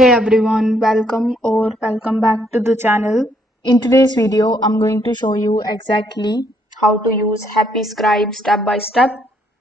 Hey everyone, welcome back to the channel. In today's video, I'm going to show you exactly how to use Happy Scribe step by step,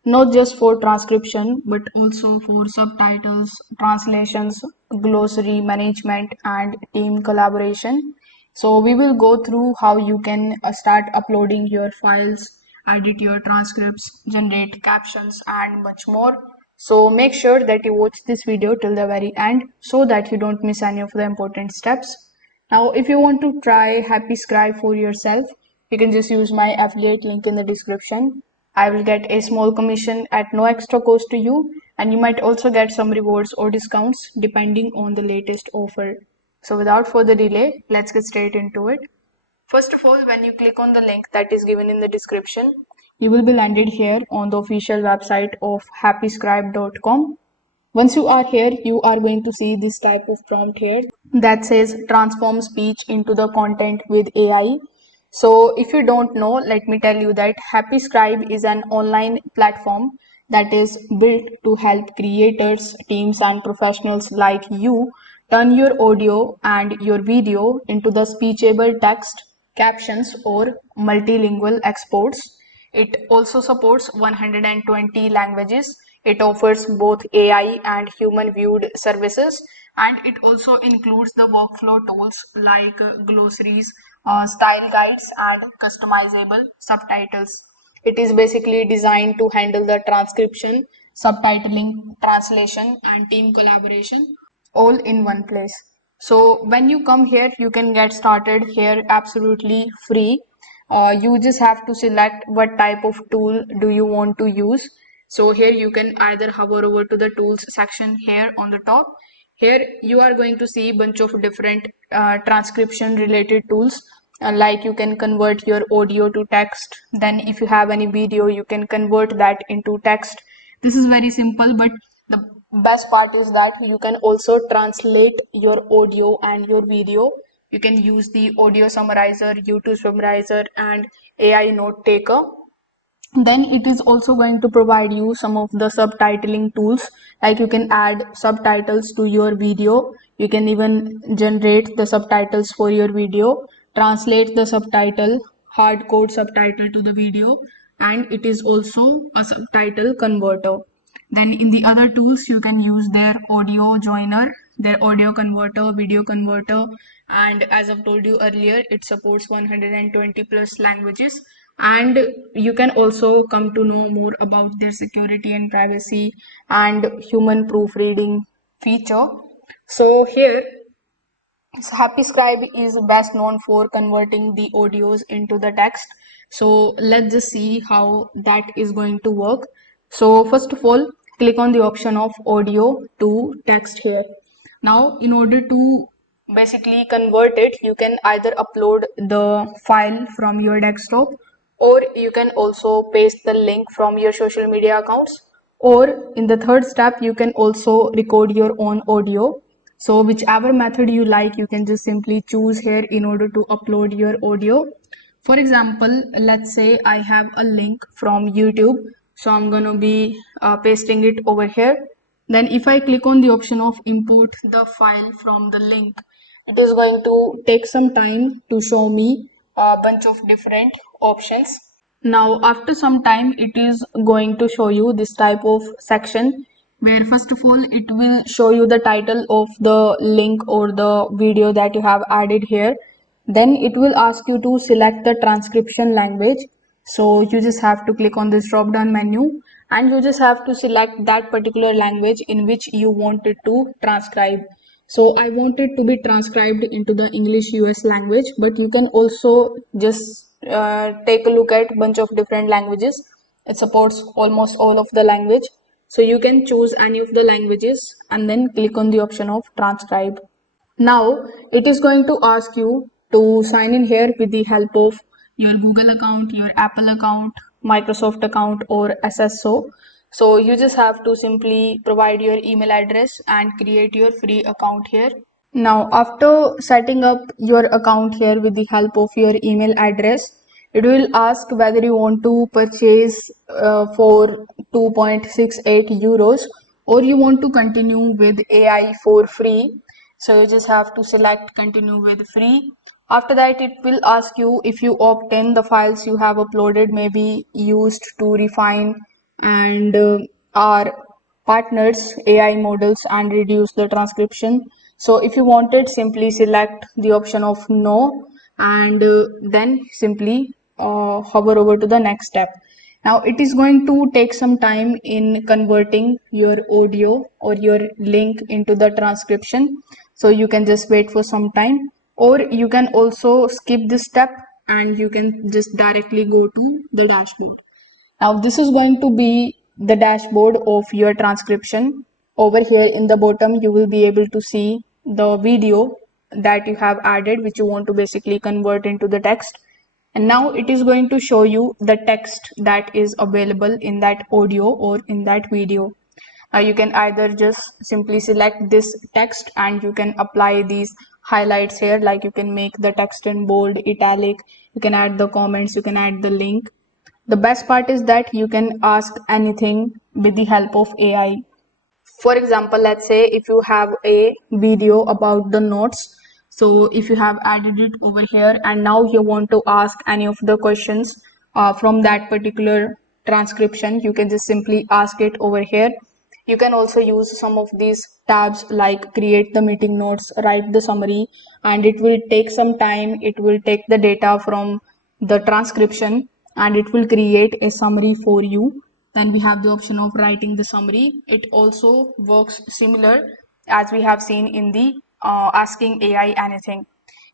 not just for transcription, but also for subtitles, translations, glossary management, and team collaboration. So we will go through how you can start uploading your files, edit your transcripts, generate captions, and much more. So make sure that you watch this video till the very end so that you don't miss any of the important steps. Now, if you want to try Happy Scribe for yourself, you can just use my affiliate link in the description. I will get a small commission at no extra cost to you, and you might also get some rewards or discounts depending on the latest offer. So without further delay, let's get straight into it. First of all, when you click on the link that is given in the description, you will be landed here on the official website of happyscribe.com. Once you are here, you are going to see this type of prompt here that says transform speech into the content with AI. So if you don't know, let me tell you that Happy Scribe is an online platform that is built to help creators, teams, and professionals like you turn your audio and your video into the speechable text, captions, or multilingual exports. It also supports 120 languages. It offers both AI and human viewed services, and it also includes the workflow tools like glossaries, style guides, and customizable subtitles. It is basically designed to handle the transcription, subtitling, translation, and team collaboration all in one place. So when you come here, you can get started here absolutely free. You just have to select what type of tool do you want to use. So here you can either hover over to the tools section here on the top. Here you are going to see a bunch of different transcription related tools, like you can convert your audio to text. Then if you have any video, you can convert that into text. This is very simple, but the best part is that you can also translate your audio and your video. You can use the audio summarizer, YouTube summarizer, and AI note taker. Then it is also going to provide you some of the subtitling tools, like you can add subtitles to your video. You can even generate the subtitles for your video, translate the subtitle, hard code subtitle to the video, and it is also a subtitle converter. Then in the other tools, you can use their audio joiner, their audio converter, video converter, and as I've told you earlier, it supports 120 plus languages. And you can also come to know more about their security and privacy and human proofreading feature. So here, Happy Scribe is best known for converting the audios into the text. So let's just see how that is going to work. So first of all, click on the option of audio to text here. Now, in order to basically convert it, you can either upload the file from your desktop, or you can also paste the link from your social media accounts, or in the third step, you can also record your own audio. So whichever method you like, you can just simply choose here in order to upload your audio. For example, let's say I have a link from YouTube. So I'm going to be pasting it over here. Then if I click on the option of import the file from the link, it is going to take some time to show me a bunch of different options. Now, after some time, it is going to show you this type of section where first of all, it will show you the title of the link or the video that you have added here. Then it will ask you to select the transcription language. So you just have to click on this drop down menu and you just have to select that particular language in which you wanted to transcribe. So I want it to be transcribed into the English US language, but you can also just take a look at a bunch of different languages. It supports almost all of the language. So you can choose any of the languages and then click on the option of transcribe. Now it is going to ask you to sign in here with the help of your Google account, your Apple account, Microsoft account, or SSO. So you just have to simply provide your email address and create your free account here. Now, after setting up your account here with the help of your email address, it will ask whether you want to purchase for 2.68 euros or you want to continue with AI for free. So you just have to select continue with free. After that, it will ask you if you opt in, the files you have uploaded may be used to refine and our partners AI models and reduce the transcription. So if you want it, simply select the option of no, and then simply hover over to the next step. Now it is going to take some time in converting your audio or your link into the transcription. So you can just wait for some time, or you can also skip this step and you can just directly go to the dashboard. Now this is going to be the dashboard of your transcription. Over here in the bottom, you will be able to see the video that you have added, which you want to basically convert into the text. And now it is going to show you the text that is available in that audio or in that video. You can either just simply select this text and you can apply these highlights here, like you can make the text in bold, italic, you can add the comments, you can add the link. The best part is that you can ask anything with the help of AI. For example, let's say if you have a video about the notes, so if you have added it over here and now you want to ask any of the questions from that particular transcription, you can just simply ask it over here. You can also use some of these tabs like create the meeting notes, write the summary, and it will take some time. It will take the data from the transcription and it will create a summary for you. Then we have the option of writing the summary. It also works similar as we have seen in the asking AI anything.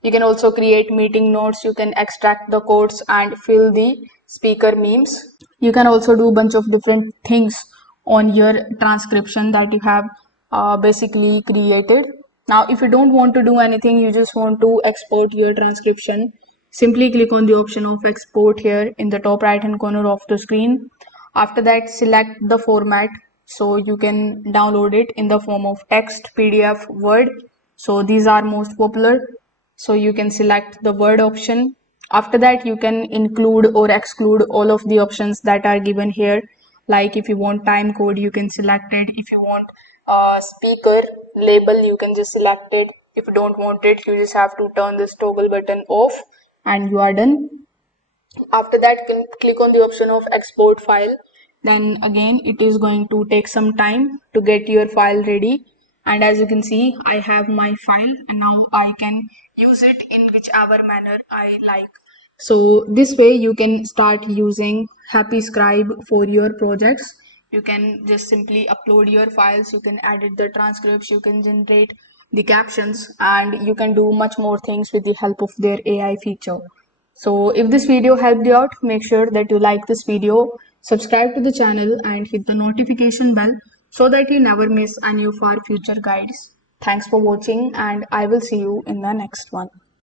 You can also create meeting notes. You can extract the quotes and fill the speaker memes. You can also do a bunch of different things on your transcription that you have basically created. Now, if you don't want to do anything, you just want to export your transcription, simply click on the option of export here in the top right hand corner of the screen. After that, select the format. So you can download it in the form of text, PDF, Word. So these are most popular. So you can select the Word option. After that, you can include or exclude all of the options that are given here. Like if you want time code, you can select it. If you want speaker label, you can just select it. If you don't want it, you just have to turn this toggle button off and you are done. After that, you can click on the option of export file. Then again, it is going to take some time to get your file ready. And as you can see, I have my file and now I can use it in whichever manner I like. So this way you can start using Happy Scribe for your projects. You can just simply upload your files, you can edit the transcripts, you can generate the captions, and you can do much more things with the help of their AI feature. So if this video helped you out, make sure that you like this video, subscribe to the channel and hit the notification bell so that you never miss any of our future guides. Thanks for watching and I will see you in the next one.